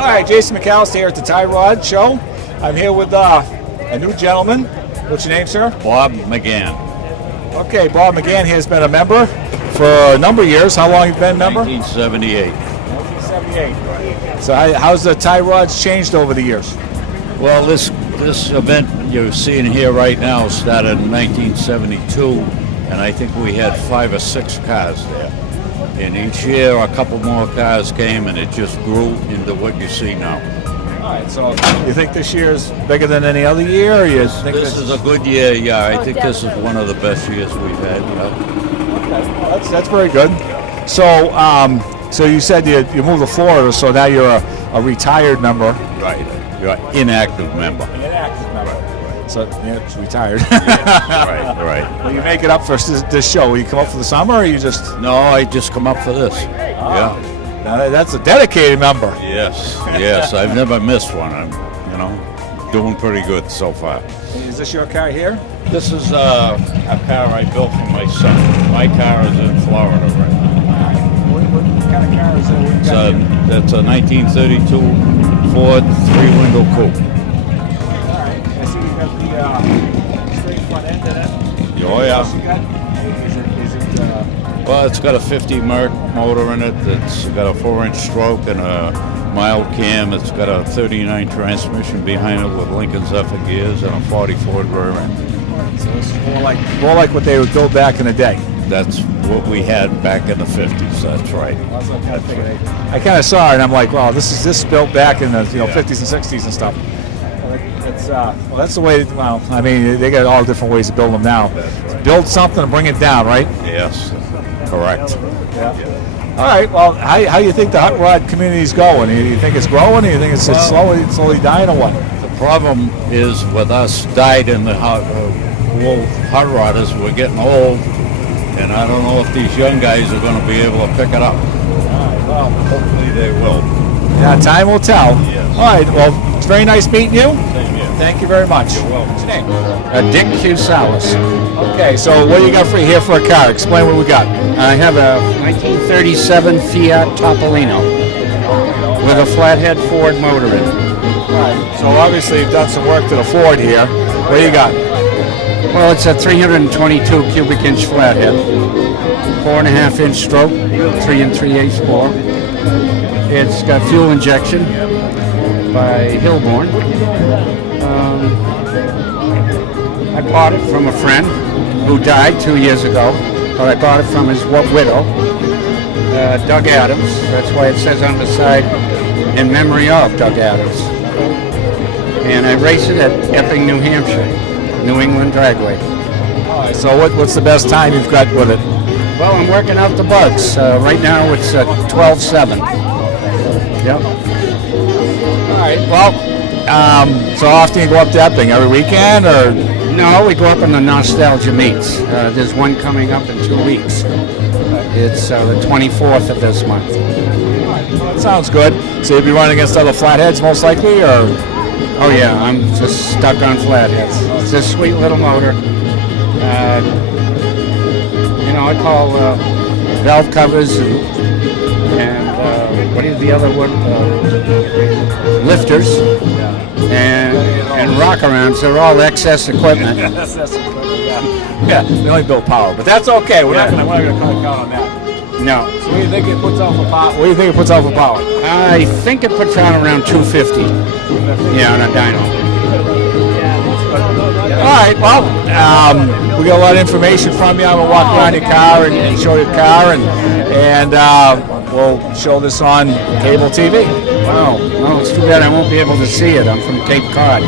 All right, Jason MacAlister here at the Tyrods show. I'm here with a new gentleman. What's your name, sir? Bob McGann. Okay, Bob McGann has been a member for a number of years. How long have you been a member? 1978. 1978. So how's the Tyrods changed over the years? Well, this event you're seeing here right now started in 1972, and I think we had 5 or 6 cars there. And each year a couple more cars came, and it just grew into what you see now. All right, so you think this year is bigger than any other year? Or you think this is a good year, yeah. I think this is one of the best years we've had. Yeah. Okay, well, that's very good. So, so you said you moved to Florida, so now you're a retired member. Right. You're an inactive member. Inactive member. Right. So it's retired. Yeah, right. Well, you make it up for this show. Will you come up for the summer, or you just? No, I just come up for this. Yeah. Now that's a dedicated member. Yes. I've never missed one. I'm, doing pretty good so far. Is this your car here? This is a car I built for my son. My car is in Florida right now. What kind of car is it? That's a 1932 Ford 3-window coupe. All right. I see you got the straight front end in it. Oh, yeah. Is it Well, it's got a 50 Merc motor in it. It's got a 4-inch stroke and a mild cam. It's got a 39 transmission behind it with Lincoln Zephyr gears and a 40 Ford rear end. So it's more like what they would build back in the day. That's what we had back in the 50s. That's right. I kind of saw it, and I'm like, wow, this is built back in the 50s and 60s and stuff. Well, that's the way. Well, I mean, they got all different ways to build them now. Build something and bring it down, right? Yes, correct. Yeah. All right. Well, how do you think the hot rod community is going? Do you think it's growing? Or you think it's slowly dying, or what? The problem is with us died in the hot rodders. We're getting old, and I don't know if these young guys are going to be able to pick it up. All right. Well, hopefully they will. Yeah, time will tell. Yes. All right. Well, it's very nice meeting you. Same here. Thank you very much. You're welcome. What's your name? Dick Cusalis. Okay. So what do you got here for a car? Explain what we got. I have a 1937 Fiat Topolino with a flathead Ford motor in it. All right. So obviously you've done some work to the Ford here. What do you got? Well, it's a 322 cubic inch flathead, 4.5 inch stroke, 3 3/8 bore. It's got fuel injection by Hillborn. I bought it from a friend who died 2 years ago, but I bought it from his widow, Doug Adams. That's why it says on the side, in memory of Doug Adams. And I race it at Epping, New Hampshire, New England Dragway. All right. So what's the best time you've got with it? Well, I'm working out the bugs. Right now it's 12.7. Yep. All right. Well, so often you go up to Epping every weekend, or? No, we go up on the nostalgia meets. There's one coming up in 2 weeks. It's the 24th of this month. Well, that sounds good. So you'll be running against other flatheads most likely, or? Oh yeah, I'm just stuck on flatheads. It's a sweet little motor. I call valve covers and what is the other one? Lifters and rock-arounds. They're all excess equipment. Yeah, they only build power, but that's okay. We're not going to count on that. No. So what do you think it puts out for power? What do you think it puts out for power? I think it puts out around 250. Yeah, on a dyno. All right, well, we got a lot of information from you. I'm going to walk around your car and show you the car, and we'll show this on cable TV. Wow. Well, it's too bad I won't be able to see it. I'm from Cape Cod.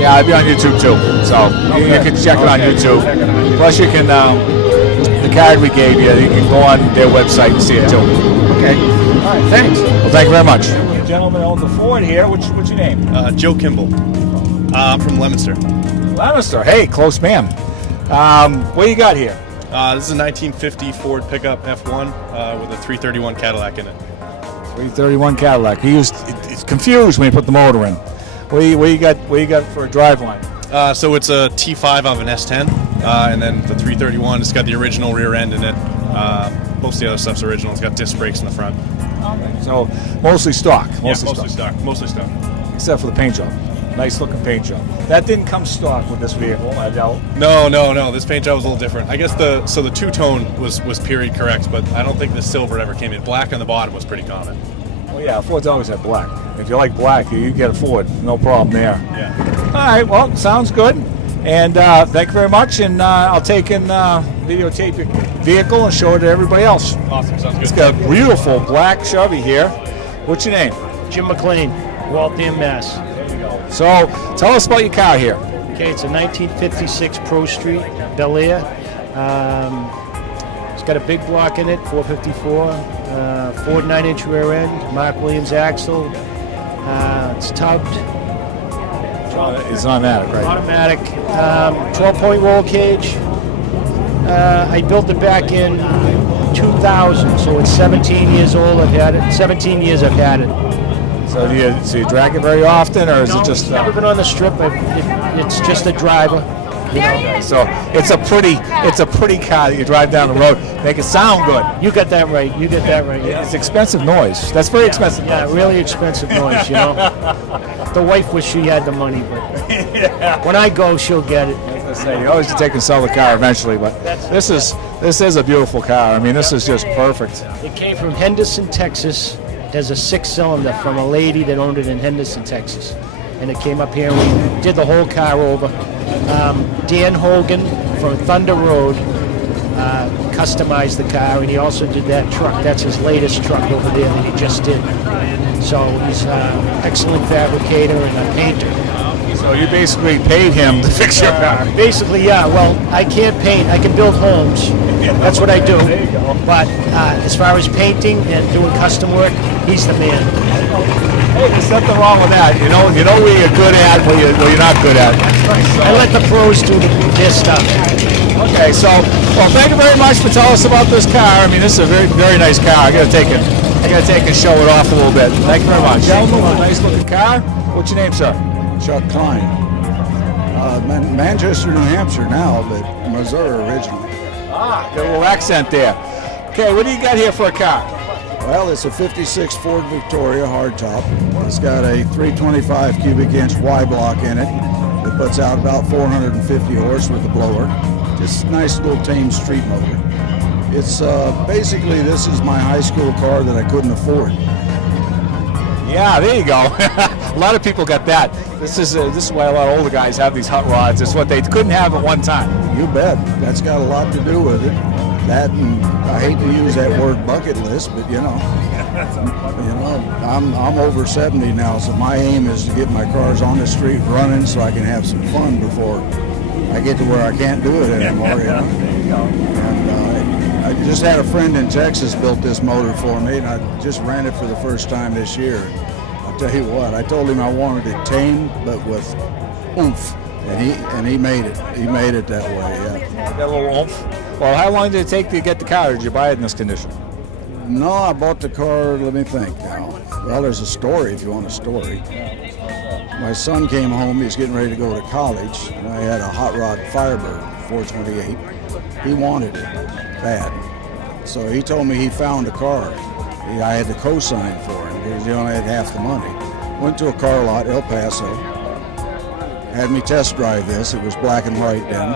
Yeah, I'll be on YouTube too, so you can check it on YouTube. Plus, you can, the card we gave you can go on their website and see it too. Okay. All right, thanks. Well, thank you very much. The gentleman owns the Ford here. What's your name? Joe Kimball. I'm from Leominster. Leominster. Hey, close man. What do you got here? This is a 1950 Ford pickup F1 with a 331 Cadillac in it. 331 Cadillac. It's confused when you put the motor in. What do you got for a driveline? So it's a T5 of an S10, and then the 331. It's got the original rear end in it. Most of the other stuff's original. It's got disc brakes in the front. So mostly stock. Mostly stock. Mostly stock. Except for the paint job. Nice looking paint job. That didn't come stock with this vehicle, I doubt. No. This paint job was a little different. I guess the two-tone was period correct, but I don't think the silver ever came in. Black on the bottom was pretty common. Well, yeah, Fords always had black. If you like black, you get a Ford. No problem there. Yeah. All right, well, sounds good. And thank you very much. And I'll take and videotape your vehicle and show it to everybody else. Awesome. Sounds good. It's got a beautiful black Chevy here. What's your name? Jim McLean, Waltham, Mass. So tell us about your car here. Okay, it's a 1956 Pro Street Bel Air. It's got a big block in it, 454, Ford 9-inch rear end, Mark Williams axle. It's tubbed, It's automatic, right? automatic, 12-point roll cage. I built it back in 2000, so it's 17 years old. I've had it. 17 years I've had it. So do you drag it very often, or is No, it just? it's never been on the strip. It's just a driver. So it's a pretty car that you drive down the road. Make it sound good. You got that right. You got that right. It's expensive noise. That's very expensive. Yeah, really expensive noise, you know. The wife wish she had the money, but when I go, she'll get it. I say, you always take and sell the car eventually, but this is a beautiful car. I mean, this is just perfect. It came from Henderson, Texas. There's a 6-cylinder from a lady that owned it in Henderson, Texas. And it came up here and we did the whole car over. Dan Hogan from Thunder Road customized the car, and he also did that truck. That's his latest truck over there that he just did. So he's an excellent fabricator and a painter. So you basically paid him to fix your car. Basically, yeah. Well, I can't paint. I can build homes. That's what I do. But as far as painting and doing custom work, he's the man. Hey, there's nothing wrong with that. You know where you're good at, where you're not good at. I let the pros do their stuff. Okay, so thank you very much for telling us about this car. I mean, this is a very, very nice car. I gotta take and show it off a little bit. Thank you very much. Gentlemen, with a nice looking car. What's your name, sir? Chuck Klein. Manchester, New Hampshire now, but Missouri originally. Got a little accent there. Okay, what do you got here for a car? Well, it's a 56 Ford Victoria hardtop. It's got a 325 cubic inch Y block in it. It puts out about 450 horse with a blower. Just a nice little tame street motor. It's basically, this is my high school car that I couldn't afford. Yeah, there you go. A lot of people got that. This is why a lot of older guys have these hot rods. It's what they couldn't have at one time. You bet. That's got a lot to do with it. That, and I hate to use that word bucket list, but I'm over 70 now, so my aim is to get my cars on the street running so I can have some fun before I get to where I can't do it anymore. And I just had a friend in Texas built this motor for me, and I just ran it for the first time this year. I'll tell you what, I told him I wanted it tame, but with oomph, and he made it. He made it that way, yeah. That little oomph. Well, how long did it take to get the car? Or did you buy it in this condition? No, I bought the car, let me think now. Well, there's a story if you want a story. My son came home, he was getting ready to go to college, and I had a hot rod Firebird 428. He wanted it bad. So he told me he found a car. I had to co-sign for him because he only had half the money. Went to a car lot, El Paso, had me test drive this. It was black and white then.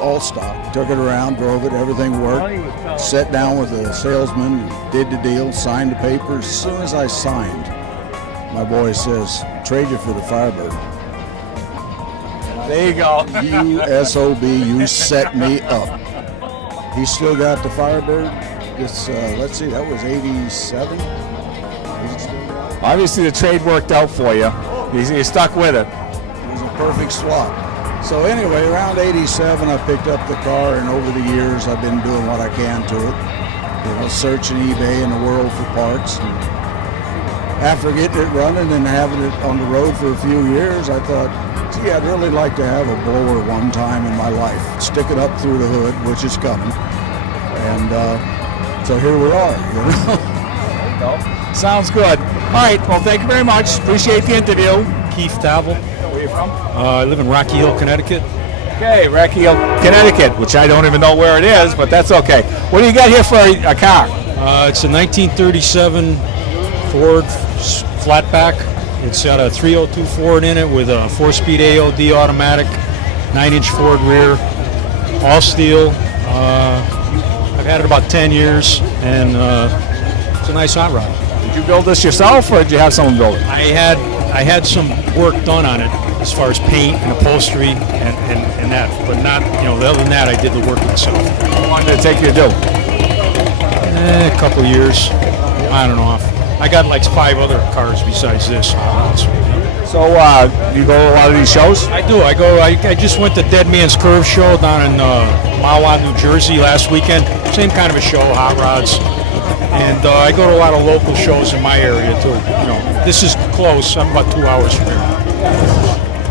All stock. Took it around, drove it, everything worked. Sat down with the salesman, did the deal, signed the papers. As soon as I signed, my boy says, trade you for the Firebird. There you go. You SOB, you set me up. He still got the Firebird. It's, let's see, that was 87? Obviously, the trade worked out for you. You stuck with it. It was a perfect swap. So anyway, around 87, I picked up the car, and over the years, I've been doing what I can to it. Searching eBay and the world for parts. And after getting it running and having it on the road for a few years, I thought, gee, I'd really like to have a blower one time in my life. Stick it up through the hood, which is coming. And so here we are, Sounds good. All right, well, thank you very much. Appreciate the interview. Keith Tavel. Where are you from? I live in Rocky Hill, Connecticut. Okay, Rocky Hill, Connecticut, which I don't even know where it is, but that's okay. What do you got here for a car? It's a 1937 Ford flatback. It's got a 302 Ford in it with a 4-speed AOD automatic, 9-inch Ford rear, all steel. I've had it about 10 years, and it's a nice hot rod. Did you build this yourself, or did you have someone build it? I had some work done on it as far as paint and upholstery and that, but not, other than that, I did the work myself. How long did it take you to do? A couple of years, on and off. I got like 5 other cars besides this. So you go to a lot of these shows? I do. I just went to Dead Man's Curve show down in Mahwah, New Jersey last weekend. Same kind of a show, hot rods. And I go to a lot of local shows in my area too. This is close. I'm about 2 hours from here.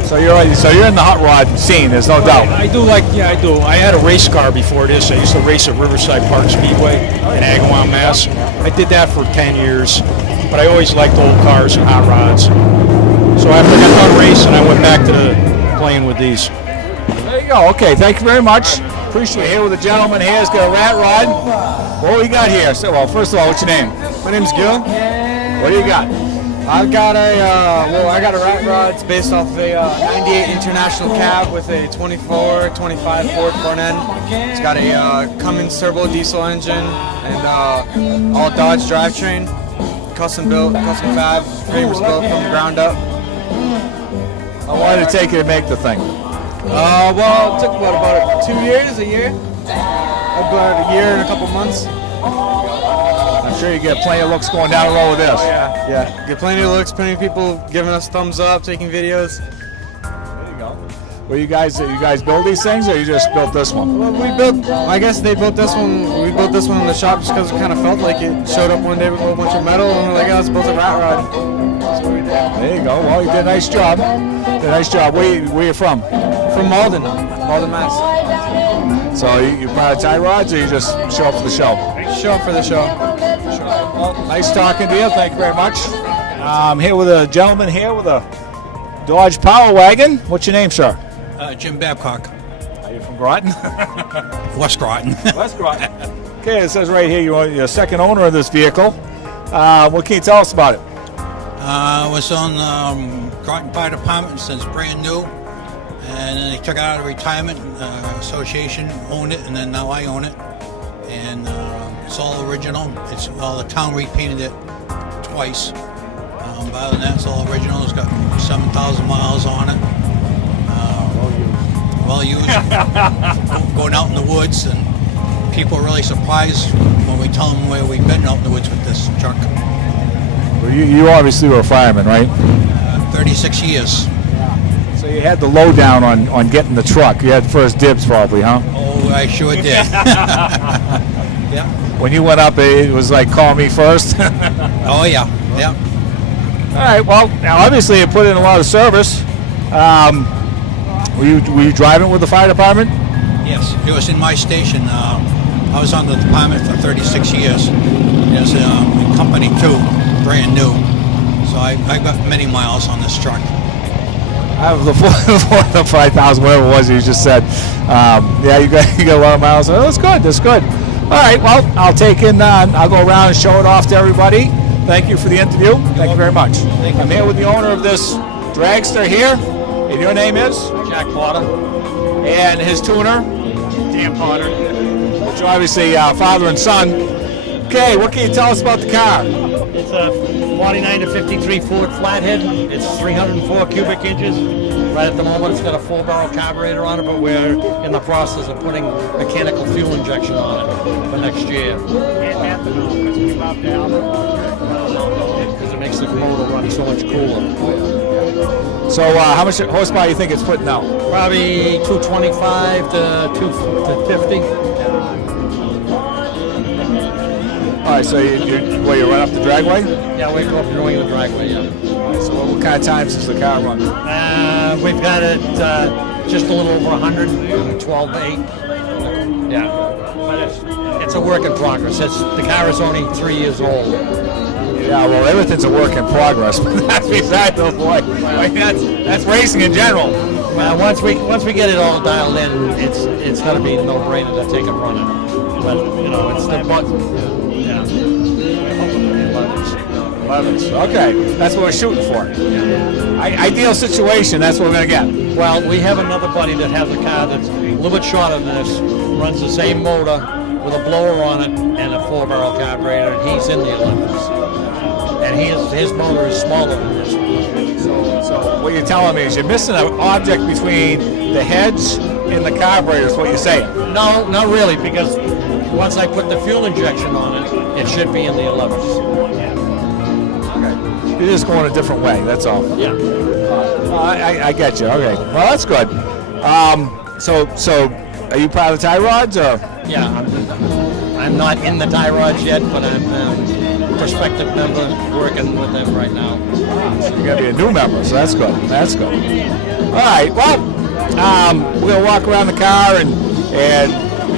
So you're in the hot rod scene. There's no doubt. I do. I do. I had a race car before this. I used to race at Riverside Park Speedway in Agawam, Mass. I did that for 10 years, but I always liked old cars and hot rods. So after I got done racing, I went back to playing with these. There you go. Okay, thank you very much. Appreciate it. Here with a gentleman here. He's got a rat rod. What do we got here? So, well, first of all, what's your name? My name's Gil. What do you got? I've got I got a rat rod. It's based off a 98 International cab with a 24-25 Ford front end. It's got a Cummins turbo diesel engine and all Dodge drivetrain. Custom built, custom fab. Frame was built from the ground up. How long did it take you to make the thing? Well, it took about 2 years, a year. About a year and a couple months. I'm sure you get plenty of looks going down the road with this. Yeah. Get plenty of looks, plenty of people giving us thumbs up, taking videos. There you go. Well, you guys build these things, or you just built this one? Well, I guess they built this one. We built this one in the shop just because it kind of felt like it. Showed up one day with a whole bunch of metal, and we're like, let's build a rat rod. That's what we did. There you go. Well, you did a nice job. Where you from? From Malden, Mass. So you part of Tyrods, or you just show up for the show? Show up for the show. Well, nice talking to you. Thank you very much. I'm here with a gentleman here with a Dodge Power Wagon. What's your name, sir? Jim Babcock, Are you from Groton? West Groton. West Groton. Okay, it says right here you're second owner of this vehicle. What can you tell us about it? I was on Groton Fire Department since brand new, and then they took it out of retirement. Association owned it, and then now I own it. And it's all original. The town repainted it twice. But other than that, it's all original. It's got 7,000 miles on it. Well used. Going out in the woods, and people are really surprised when we tell them where we've been out in the woods with this truck. Well, you obviously were a fireman, right? 36 years. So you had the lowdown on getting the truck. You had first dibs probably, huh? Oh, I sure did. Yeah. When you went up, it was like, call me first. Oh, yeah. Yeah. All right, well, now obviously you put in a lot of service. Were you driving with the fire department? Yes, it was in my station. I was on the department for 36 years. It was in company too, brand new. So I got many miles on this truck. I have the 5,000, whatever it was you just said. Yeah, you got a lot of miles. Oh, that's good. All right, well, I'll go around and show it off to everybody. Thank you for the interview. Thank you very much. I'm here with the owner of this dragster here. And your name is? Jack Potter. And his tuner? Dan Potter. Which are obviously father and son. Okay, what can you tell us about the car? It's a 49 to 53 Ford flathead. It's 304 cubic inches. Right at the moment, it's got a 4-barrel carburetor on it, but we're in the process of putting mechanical fuel injection on it for next year. Because it makes the motor run so much cooler. So how much horsepower do you think it's putting out? Probably 225 to 250. All right, so you run up the dragway? Yeah, we go up doing the dragway, yeah. All right, so what kind of times does the car run? We've got it just a little over 100, 12 to 8. Yeah, but it's a work in progress. The car is only 3 years old. Yeah, well, everything's a work in progress. That's beside the point. That's racing in general. Well, once we get it all dialed in, it's going to be no brainer to take it running. But it's the button. Yeah. 11s. Okay, that's what we're shooting for. Ideal situation, that's what we're going to get. Well, we have another buddy that has a car that's a little bit shorter than this, runs the same motor with a blower on it and a 4-barrel carburetor, and he's in the 11s. And his motor is smaller than this one. So what you're telling me is you're missing an object between the heads and the carburetor is what you're saying. No, not really, because once I put the fuel injection on it, it should be in the 11s. You're just going a different way, that's all. Yeah. I get you. Okay. Well, that's good. So are you part of the Tyrods or? Yeah, I'm not in the Tyrods yet, but I'm a prospective member working with them right now. So you're gonna be a new member, so that's good. That's good. All right. Well, we're gonna walk around the car and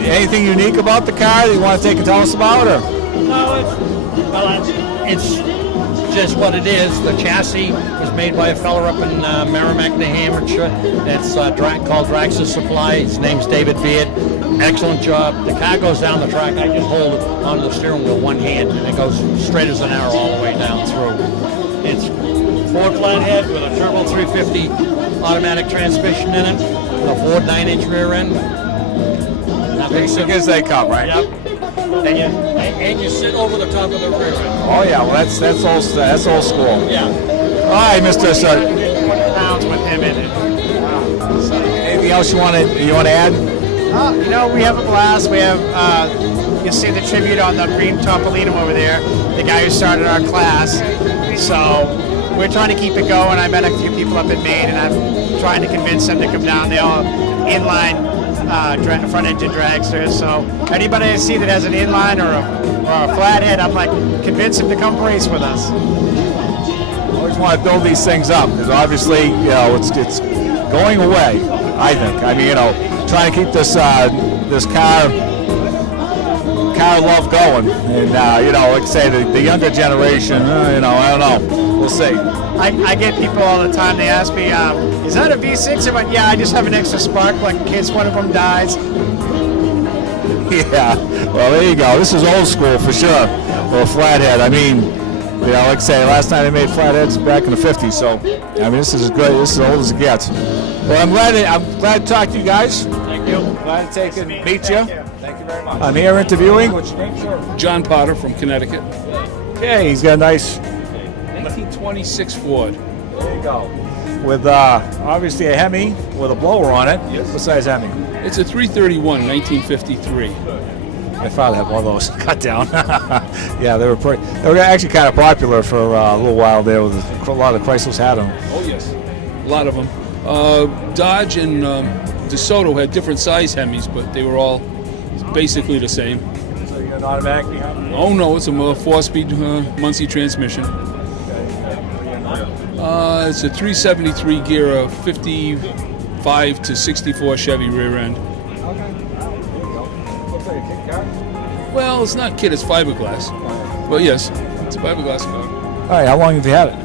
anything unique about the car that you want to take and tell us about, or? No, it's just what it is. The chassis was made by a fella up in Merrimack, New Hampshire. It's called Drax's Supply. His name's David Beard. Excellent job. The car goes down the track. I just hold it onto the steering wheel one hand, and it goes straight as an arrow all the way down through. It's Ford flathead with a turbo 350 automatic transmission in it, with a Ford 9-inch rear end. Basic as they come, right? Yep. And you sit over the top of the rear end. Oh yeah, well that's old school. Yeah. All right, Mr. Sir. Pounds with him in it. Anything else you want to add? We have a blast. We have, you'll see the tribute on the green Topolino over there, the guy who started our class. So we're trying to keep it going. I met a few people up in Maine, and I'm trying to convince them to come down. They all inline front engine dragsters. So anybody I see that has an inline or a flathead, I'm like, convince them to come race with us. Always want to build these things up because obviously, it's going away. I think. I mean, trying to keep this car love going, and like I say, the younger generation. I don't know. We'll see. I get people all the time. They ask me, "Is that a V6?" I went, "Yeah, I just have an extra spark, like in case one of them dies." Yeah. Well, there you go. This is old school for sure. Or a flathead. I mean, like I say, last time they made flatheads back in the '50s. So, I mean, this is as good. This is as old as it gets. Well, I'm glad to talk to you guys. Thank you. Glad to meet you. Thank you very much. I'm here interviewing. What's your name, sir? John Potter from Connecticut. Okay, he's got a nice 1926 Ford. There you go. With obviously a Hemi with a blower on it. Yes. What size Hemi? It's a 331, 1953. My father had one of those cut down. Yeah, they were actually kind of popular for a little while there. With a lot of Chryslers had them. Oh yes, a lot of them. Dodge and DeSoto had different size Hemis, but they were all basically the same. So you got an automatic behind? Oh no, it's a 4-speed Muncie transmission. It's a 373 gear, a 55 to 64 Chevy rear end. Looks like a kit car. Well, it's not kit, it's fiberglass. But yes, it's a fiberglass car. All right, how long have you had it?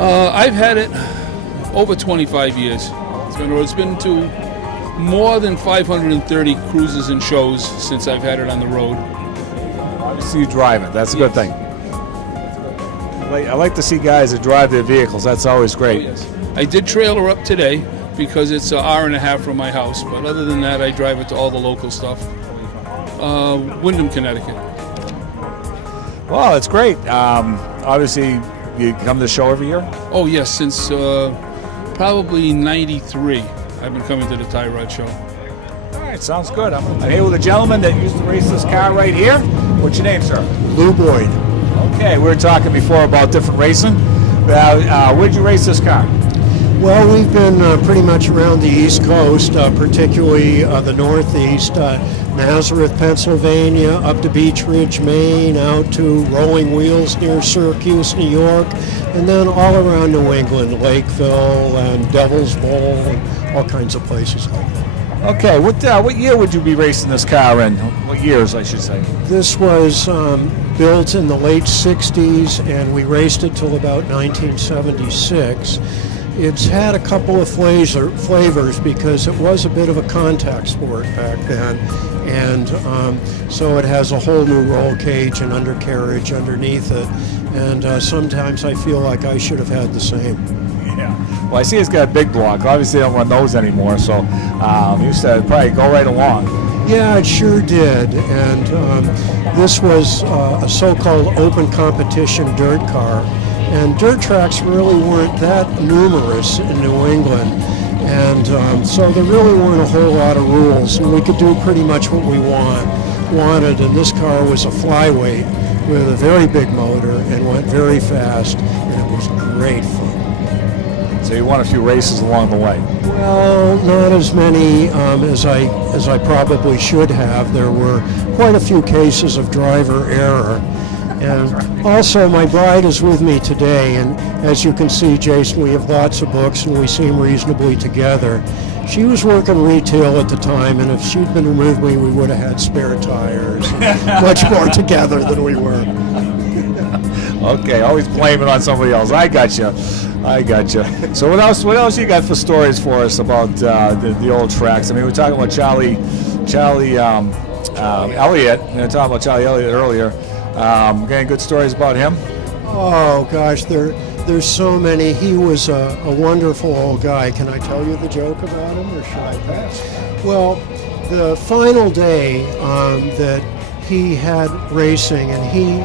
I've had it over 25 years. It's been to more than 530 cruises and shows since I've had it on the road. Obviously, you drive it. That's a good thing. I like to see guys that drive their vehicles. That's always great. Oh, yes. I did trailer up today because it's an hour and a half from my house. But other than that, I drive it to all the local stuff. Windham, Connecticut. Well, it's great. Obviously, you come to the show every year? Oh, yes. Since probably 93, I've been coming to the Tyrod show. All right, sounds good. I'm here with a gentleman that used to race this car right here. What's your name, sir? Lou Boyd. Okay, we were talking before about different racing. Where did you race this car? Well, we've been pretty much around the East Coast, particularly the Northeast, Nazareth, Pennsylvania, up to Beech Ridge, Maine, out to Rolling Wheels near Syracuse, New York, and then all around New England, Lakeville and Devil's Bowl and all kinds of places like that. Okay, what year would you be racing this car in? What years, I should say? This was built in the late 60s, and we raced it till about 1976. it's had a couple of flavors because it was a bit of a contact sport back then, and so it has a whole new roll cage and undercarriage underneath it, and sometimes I feel like I should have had the same. Yeah. Well, I see it's got a big block. Obviously, they don't run those anymore, so you said probably go right along. Yeah, it sure did, and this was a so-called open competition dirt car, and dirt tracks really weren't that numerous in New England, and so there really weren't a whole lot of rules, and we could do pretty much what we wanted, and this car was a flyweight with a very big motor and went very fast, and it was great fun. So you won a few races along the way. Well, not as many as I probably should have. There were quite a few cases of driver error. And also, my bride is with me today, and as you can see, Jason, we have lots of books, and we seem reasonably together. She was working retail at the time, and if she'd been with me, we would have had spare tires, and much more together than we were. Okay, always blame it on somebody else. I got you. So what else you got for stories for us about the old tracks? I mean, we were talking about Charlie Elliott. We were talking about Charlie Elliott earlier. Any good stories about him? Oh gosh, there's so many. He was a wonderful old guy. Can I tell you the joke about him, or should I pass? Well, the final day that he had racing, and he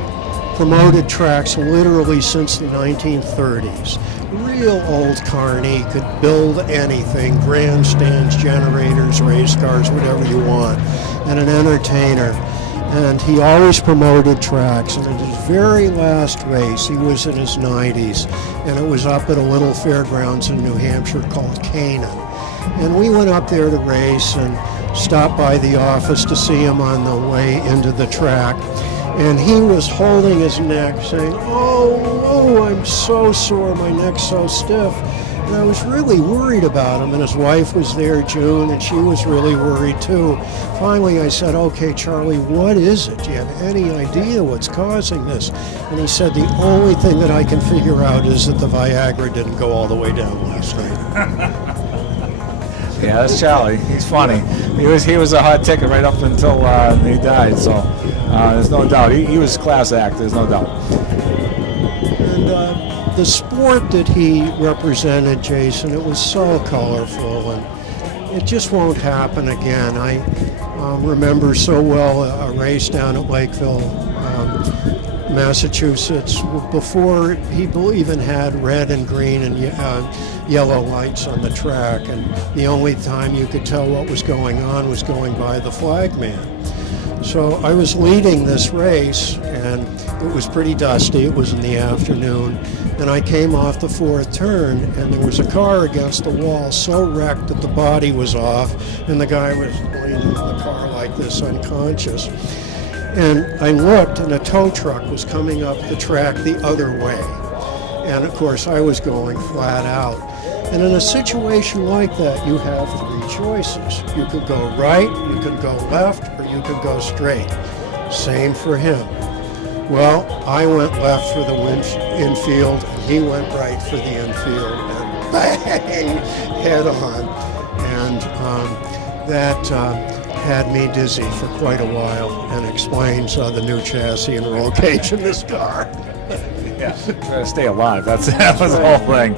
promoted tracks literally since the 1930s. Real old carny, could build anything, grandstands, generators, race cars, whatever you want, and an entertainer. And he always promoted tracks, and at his very last race, he was in his 90s, and it was up at a little fairgrounds in New Hampshire called Canaan. And we went up there to race and stopped by the office to see him on the way into the track. And he was holding his neck, saying, oh, I'm so sore, my neck's so stiff. And I was really worried about him, and his wife was there, June, and she was really worried too. Finally, I said, okay, Charlie, what is it? Do you have any idea what's causing this? And he said, the only thing that I can figure out is that the Viagra didn't go all the way down last night. Yeah, that's Charlie. He's funny. He was a hot ticket right up until he died, so there's no doubt. He was a class act, there's no doubt. And the sport that he represented, Jason, it was so colorful, and it just won't happen again. I remember so well a race down at Lakeville, Massachusetts, before he even had red and green and yellow lights on the track, and the only time you could tell what was going on was going by the flagman. So I was leading this race, and it was pretty dusty. It was in the afternoon, and I came off the fourth turn, and there was a car against the wall so wrecked that the body was off, and the guy was leaning in the car like this, unconscious. And I looked, and a tow truck was coming up the track the other way. And of course, I was going flat out. And in a situation like that, you have three choices. You could go right, you could go left, or you could go straight. Same for him. Well, I went left for the infield, and he went right for the infield, and bang, head on. And that had me dizzy for quite a while, and explains the new chassis and roll cage in this car. Yeah, try to stay alive. That was the whole thing.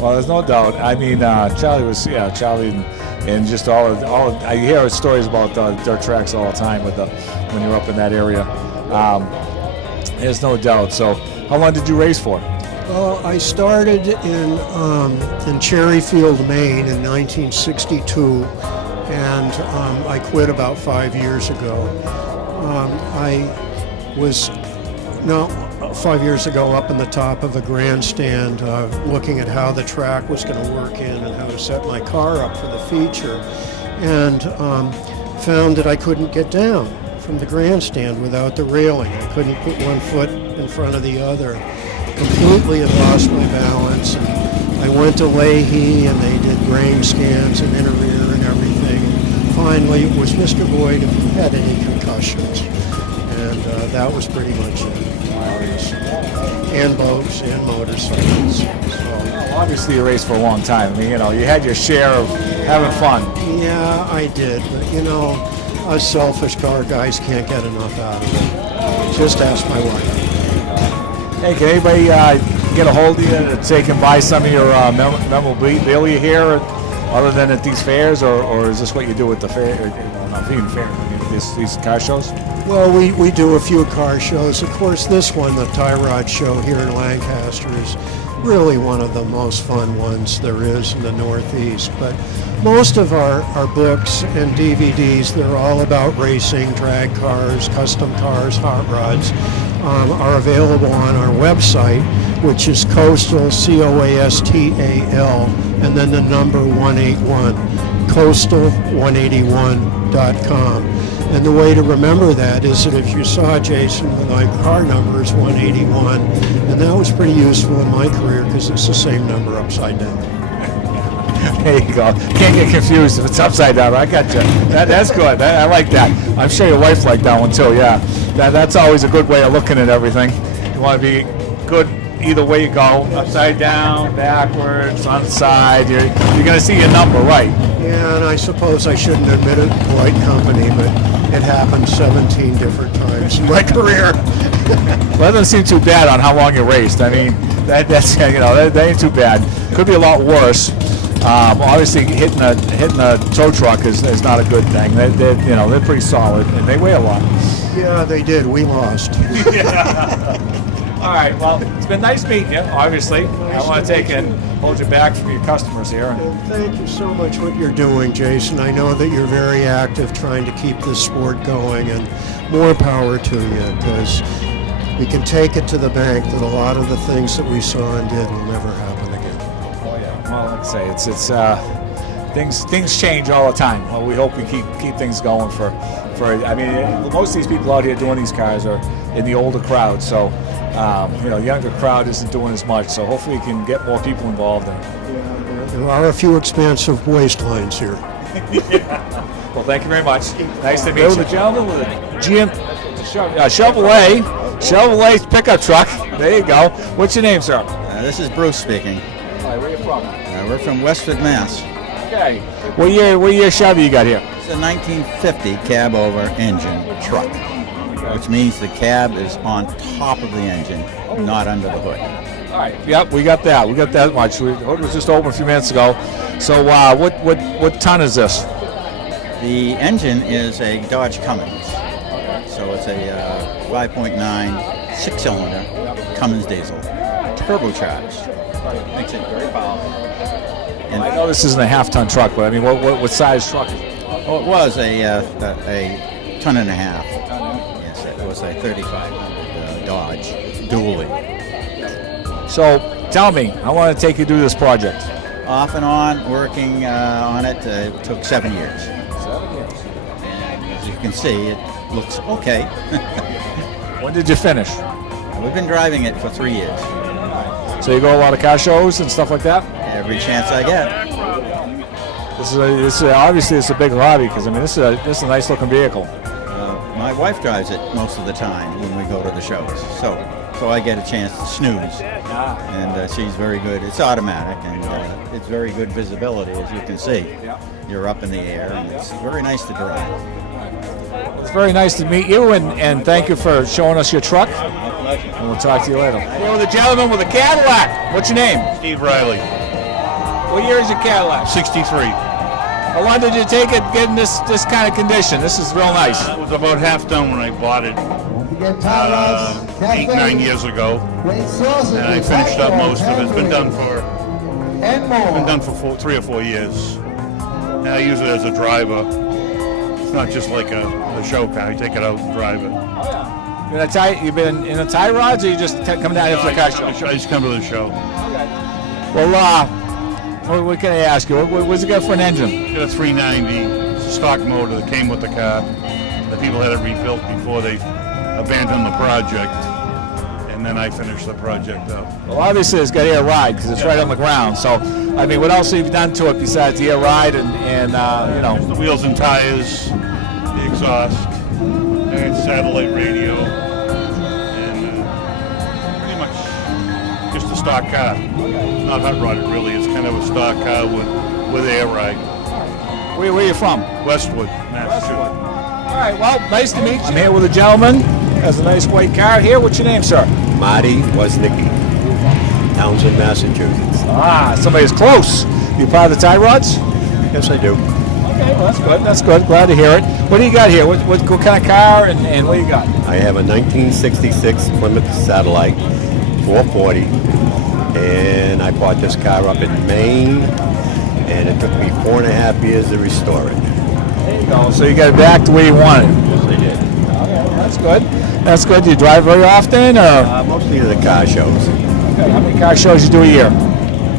Well, there's no doubt. I mean, Charlie and just all. I hear stories about dirt tracks all the time when you're up in that area. There's no doubt. So, how long did you race for? Well, I started in Cherryfield, Maine in 1962, and I quit about 5 years ago. 5 years ago up in the top of a grandstand looking at how the track was going to work in and how to set my car up for the feature, and found that I couldn't get down from the grandstand without the railing. I couldn't put one foot in front of the other. Completely had lost my balance, and I went to Leahy, and they did brain scans and inner ear and everything. Finally, it was Mr. Boyd if he had any concussions, and that was pretty much it. and boats and motorcycles. Well, obviously, you raced for a long time. I mean, you had your share of having fun. Yeah, I did, but us selfish car guys can't get enough out of it. Just ask my wife. Hey, can anybody get a hold of you to take and buy some of your memorabilia here, other than at these fairs, or is this what you do at the fair? Not even fair. I mean, these car shows. Well, we do a few car shows. Of course, this one, the Tyrods show here in Lancaster, is really one of the most fun ones there is in the Northeast. But most of our books and DVDs, they're all about racing, drag cars, custom cars, hot rods, are available on our website, which is Coastal, COASTAL, and then the number 181, coastal181.com. And the way to remember that is that if you saw Jason with my car number is 181, and that was pretty useful in my career because it's the same number upside down. There you go. Can't get confused if it's upside down. I got you. That's good. I like that. I'm sure your wife liked that one too. Yeah, that's always a good way of looking at everything. You want to be good either way you go, upside down, backwards, on the side. You're going to see your number, right? Yeah, and I suppose I shouldn't admit it in polite company, but it happened 17 different times in my career. Well, that doesn't seem too bad on how long you raced. I mean, that's that ain't too bad. Could be a lot worse. Obviously, hitting a tow truck is not a good thing. They're pretty solid and they weigh a lot. Yeah, they did. We lost. All right. Well, it's been nice meeting you. Obviously, I want to take and hold you back from your customers here. And thank you so much what you're doing, Jason. I know that you're very active trying to keep this sport going, and more power to you, because we can take it to the bank that a lot of the things that we saw and did will never happen again. Oh yeah. Well, like I say, it's things change all the time. Well, we hope we keep things going for. I mean, most of these people out here doing these cars are in the older crowd, so the younger crowd isn't doing as much. So hopefully, we can get more people involved in it. There are a few expansive waistlines here. Well, thank you very much. Nice to meet you. The gentleman with a Chevrolet pickup truck. There you go. What's your name, sir? This is Bruce speaking. Hi, where are you from? We're from Westford, Mass. Okay. What year Chevy you got here? It's a 1950 cab-over engine truck, which means the cab is on top of the engine, not under the hood. All right. Yep, we got that. We got that much. The hood was just open a few minutes ago. So, what ton is this? The engine is a Dodge Cummins. So it's a 5.9 six-cylinder Cummins diesel, turbocharged. Makes it very powerful. And I know this isn't a half-ton truck, but I mean, what size truck is it? Oh, it was a ton and a half. Yes, it was a 3500 Dodge dually. So tell me, I want to take you through this project. Off and on, working on it, took 7 years. 7 years. And as you can see, it looks okay. When did you finish? We've been driving it for 3 years. So you go to a lot of car shows and stuff like that? Every chance I get. This is obviously it's a big hobby, because I mean this is a nice looking vehicle. My wife drives it most of the time when we go to the shows, so I get a chance to snooze. And she's very good. It's automatic, and it's very good visibility, as you can see. You're up in the air, and it's very nice to drive. It's very nice to meet you, and thank you for showing us your truck. And we'll talk to you later. We're with a gentleman with a Cadillac. What's your name? Steve Riley. What year is your Cadillac? 63. How long did you take it getting this kind of condition? This is real nice. It was about half done when I bought it 8-9 years ago, and I finished up most of it. It's been done for 3 or 4 years, and I use it as a driver. It's not just like a show car. You take it out and drive it. You've been in the Tyrods, or you just come down here for the car show? I just come to the show. Well, what can I ask you? What's it got for an engine? It's got a 390 stock motor that came with the car. The people had it rebuilt before they abandoned the project, and then I finished the project up. Well, obviously it's got air ride because it's right on the ground. So, I mean, what else have you done to it besides the air ride and Just the wheels and tires, the exhaust, and satellite radio, and pretty much a stock car. It's not hot rodded really. It's kind of a stock car with air ride. Where are you from? Westwood, Massachusetts. All right, well, nice to meet you. I'm here with a gentleman. Has a nice white car here. What's your name, sir? Marty Woznicki, Townsend, Massachusetts. Ah, somebody's close. You part of the Tyrods? Yes, I do. Okay, well, that's good. That's good. Glad to hear it. What do you got here? What kind of car and what do you got? I have a 1966 Plymouth Satellite 440, and I bought this car up in Maine, and it took me 4.5 years to restore it. There you go. So you got it back to where you wanted it. Yes, I did. Okay, that's good. That's good. Do you drive very often? Or? Mostly to the car shows. Okay, how many car shows you do a year?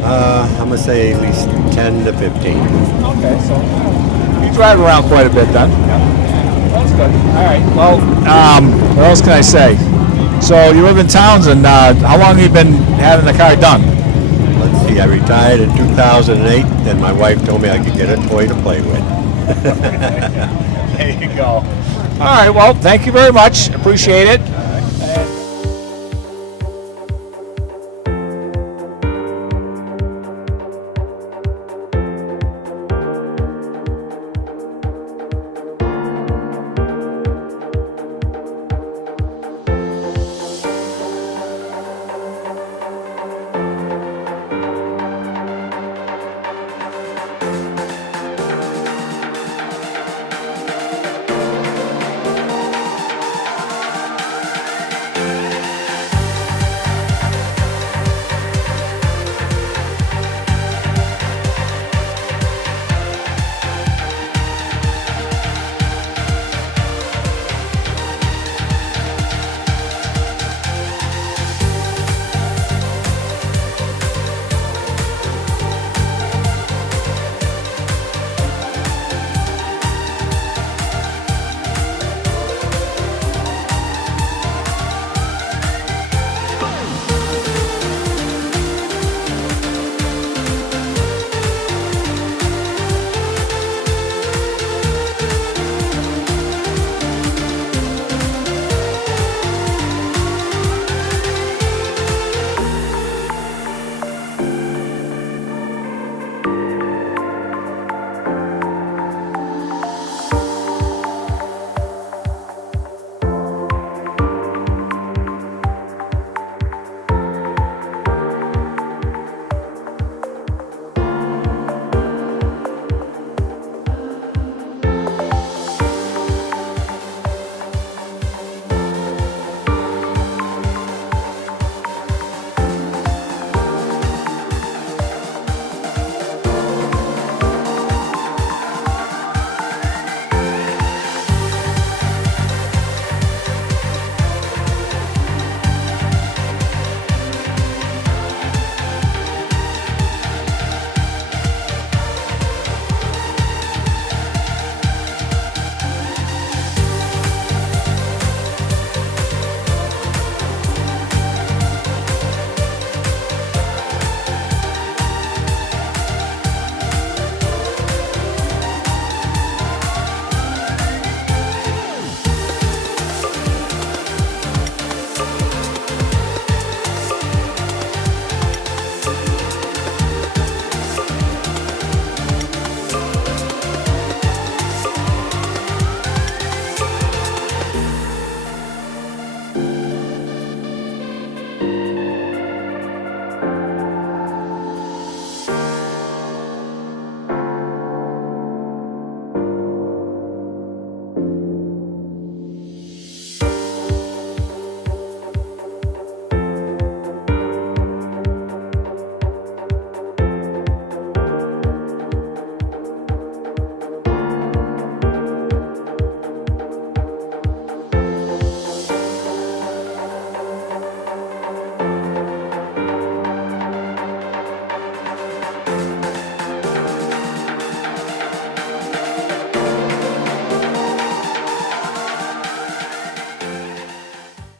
I'm going to say at least 10 to 15. Okay, so you drive around quite a bit then. That's good. All right. Well, what else can I say? So you live in Townsend. How long have you been having the car done? Let's see, I retired in 2008, and my wife told me I could get a toy to play with. There you go. All right. Well, thank you very much. Appreciate it.